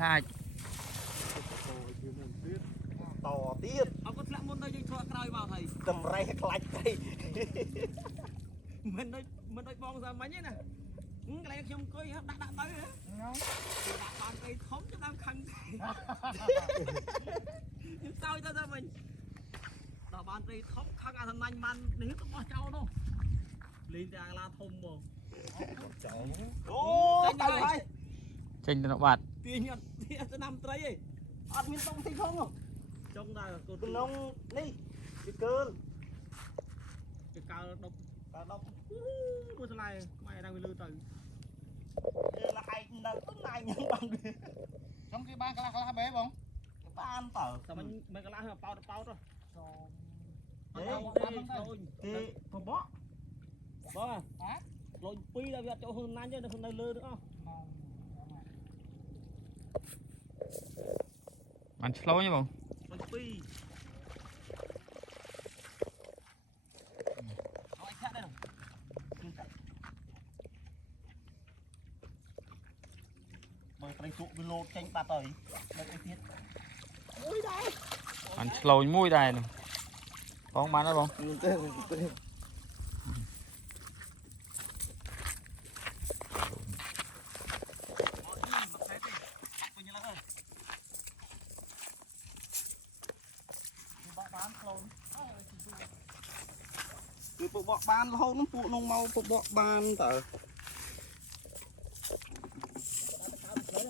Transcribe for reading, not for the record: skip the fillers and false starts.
ខាច់ ต่อទៀត เอาก็ធ្លាក់មុនទៅយើងធ្វើក្រោយមកហើយ តម្រៃខ្លាច់ទៅ មិនដូចបងសាមញ្ញទេណាកន្លែងខ្ញុំអង្គុយដាក់ទៅដាក់បានទៅធំចាំខឹងខ្ញុំសោយទៅសាមញ្ញដល់បានទៅធំខឹងអាសំណាញ់បាននេះទៅបោះចោលនោះលេងតែអាឡាធំមក អូទៅហើយ ចេញទៅបាត់ ទាញអត់ទៅណាំត្រីឯង អត់មានតុងទីផង ចុងដែរកូន ក្នុងនេះវាកើល ទៅកើដប់ កើ10 មួយស្លាយម៉ែđangវាលឺទៅ là ai đâu có này nhưng bằng trong khi ban cả bé bông ban tờ តែមិនកន្លះទៅប៉ោតទៅ thế ទេបបបងលុយ2ដល់វាអត់ចូលហ៊ុនណាញ់ទេនៅលើទាំងអស់ បានឆ្លោញទេបង លុយ2ឲ្យខាក់ដែរ bởi tay tụ với lô tranh bạt rồi đây cái tiết ui đây បានឆ្លោញមួយដែរនោះបងបានអត់បង cứ bộ bọ ban hôn nó phụ nông mau bộ bọ ban tờ